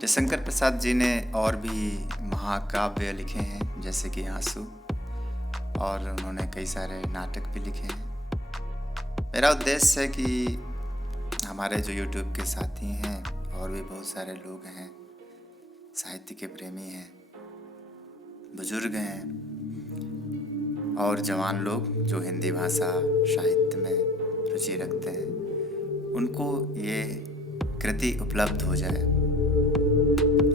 जयशंकर प्रसाद जी ने और भी महाकाव्य लिखे हैं, जैसे कि आंसू, और उन्होंने कई सारे नाटक भी लिखे हैं। मेरा उद्देश्य है कि हमारे जो यूट्यूब के साथी हैं और भी बहुत सारे लोग हैं, साहित्य के प्रेमी हैं, बुजुर्ग हैं और जवान लोग जो हिंदी भाषा साहित्य में रुचि रखते हैं, उनको ये कृति उपलब्ध हो जाए,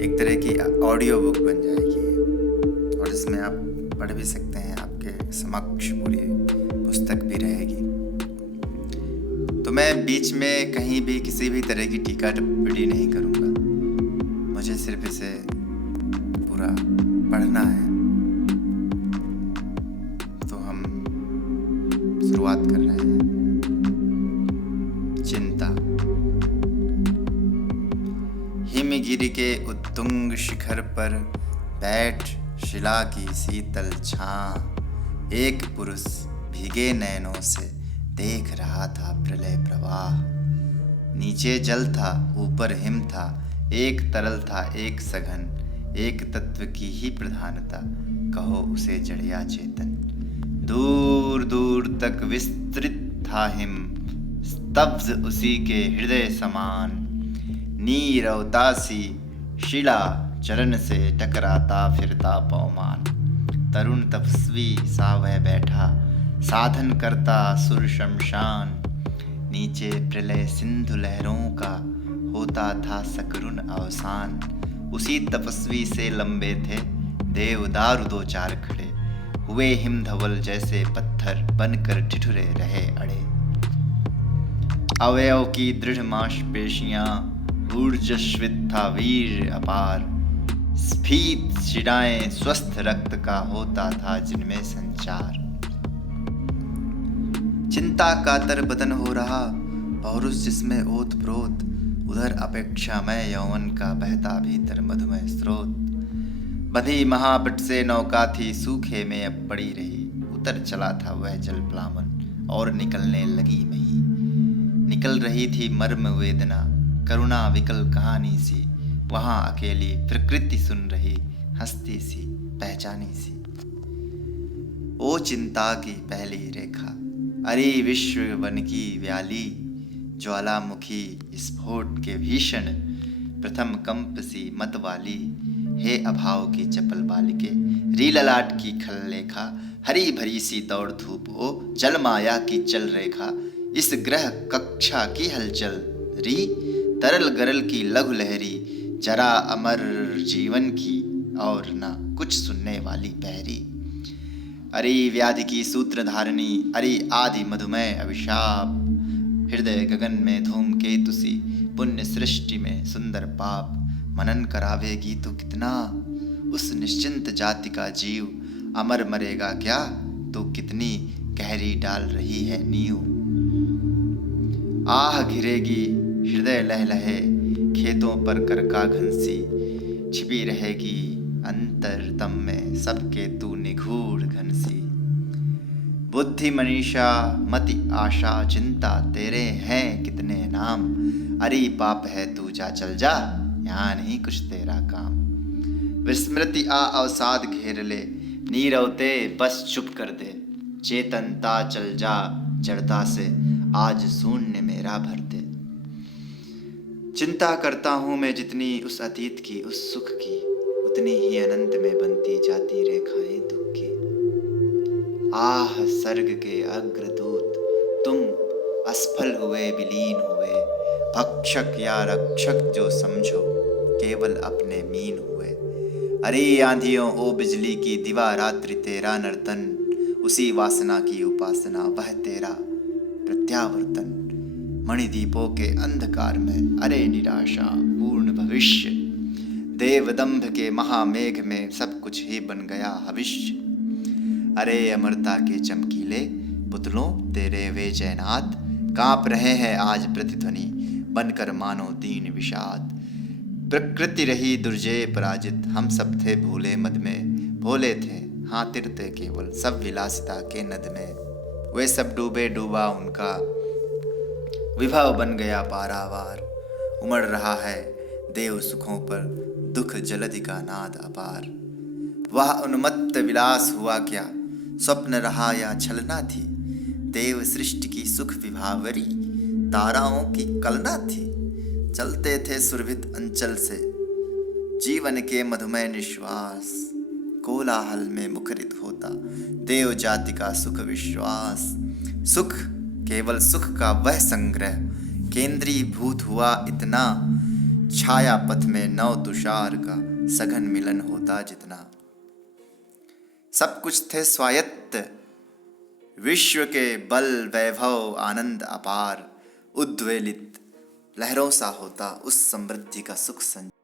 एक तरह की ऑडियो बुक बन जाएगी और इसमें आप पढ़ भी सकते हैं। आपके समक्ष पूरी पुस्तक भी रहेगी। तो मैं बीच में कहीं भी किसी भी तरह की टीका टिप्पणी नहीं करूँगा। मुझे सिर्फ इसे पूरा पढ़ना है। तो हम शुरुआत कर रहे हैं। चिंता। हिमगिरि के उत्तुंग शिखर पर बैठ शिला की शीतल छां, एक पुरुष भीगे नैनों से देख रहा था प्रलय प्रवाह। नीचे जल था, ऊपर हिम था, एक तरल था एक सघन, एक तत्व की ही प्रधानता, कहो उसे जड़ या चेतन। दूर दूर तक विस्तृत था हिम, स्तब्ध उसी के हृदय समान। नीरवता सी शिला चरण से टकराता फिरता पवमान। तरुण तपस्वी सा वह बैठा, साधन करता सुर शमशान। नीचे प्रलय सिंधु लहरों का होता था सकरुण अवसान। उसी तपस्वी से लंबे थे देवदारू दो चार खड़े, हुए हिम धवल जैसे पत्थर बनकर ठिठुरे रहे अड़े। अवयव की दृढ़ मांसपेशियां, ऊर्जस्वित था वीर अपार। स्फीत शिराएं स्वस्थ रक्त का होता था जिनमें संचार। चिंता कातर बदन हो रहा, पौरुष जिसमें ओत प्रोत, उधर अपेक्षामय यौवन का बहता भीतर मधुमय स्रोत। बंधी महापट से नौका थी, सूखे में अब पड़ी रही। उतर चला था वह जल प्लावन और निकलने लगी मही। निकल रही थी मर्म वेदना, करुणा विकल कहानी सी। वहां अकेली प्रकृति सुन रही, हंसती सी पहचानी सी। ओ चिंता की पहली रेखा, अरे विश्व वन की व्याली। ज्वालामुखी स्फोट के भीषण, प्रथम कंप सी मत वाली। हे अभाव की चपल बालिके, रीललाट की खल लेखा। हरी भरी सी दौड़ धूप हो, जल माया की चल रेखा। इस ग्रह कक्षा की हलचल री, तरल गरल की लघु लहरी। जरा अमर जीवन की और न कुछ सुनने वाली बहरी। अरे व्याधि की सूत्रधारिणी, अरे आदि मधुमय अभिशाप। हृदय गगन में धूमकेतु सी, पुण्य सृष्टि में सुंदर पाप। मनन करावेगी तो कितना उस निश्चिंत जाति का जीव। अमर मरेगा क्या तो कितनी गहरी डाल रही है नींव। आह घिरेगी हृदय लहलहे, खेतों पर करका घंसी। छिपी रहेगी अंतरतम में सबके तू निगूढ़ घनसी। बुद्धि मनीषा मति आशा चिंता, तेरे हैं कितने नाम। अरे पाप है तू जा चल जा, यहाँ नहीं कुछ तेरा काम। विस्मृति आ अवसाद घेर ले, नीरवते बस चुप कर दे। चेतनता चल जा जड़ता से, आज शून्य मेरा भर दे। चिंता करता हूँ मैं जितनी उस अतीत की उस सुख की, उतनी ही अनंत में बनती जाती रेखाएं दुख की। आह सर्ग के अग्रदूत तुम, असफल हुए विलीन हुए। भक्षक या रक्षक जो समझो, केवल अपने मीन हुए। अरे आंधियों ओ बिजली की दिवा रात्रि तेरा नर्तन। उसी वासना की उपासना वह तेरा प्रत्यावर्तन। मणिदीपों के अंधकार में अरे निराशा पूर्ण भविष्य। देवदंभ के महामेघ में सब कुछ ही बन गया हविष्य। अरे अमरता के चमकीले पुतलों तेरे वे जयनाद, कांप रहे हैं आज प्रतिध्वनि बनकर मानो दीन विषाद। प्रकृति रही दुर्जय पराजित, हम सब थे भूले मद में। भोले थे हाँ तिरते केवल सब विलासिता के नद में। वे सब डूबे डूबा उनका विभव बन गया पारावार। उमड़ रहा है देव सुखों पर दुख जलधि का नाद अपार। वह उन्मत्त विलास हुआ क्या, स्वप्न रहा या छलना थी। देव सृष्टि की सुख विभावरी, ताराओं की कलना थी। चलते थे सुरभित अंचल से, जीवन के मधुमय निश्वास। कोलाहल में मुखरित होता देव जाति का सुख विश्वास। सुख केवल सुख का वह संग्रह, केंद्रीभूत हुआ इतना। छाया पथ में नव तुषार का सघन मिलन होता जितना। सब कुछ थे स्वायत्त विश्व के बल वैभव आनंद अपार। उद्वेलित लहरों सा होता उस समृद्धि का सुख संचार।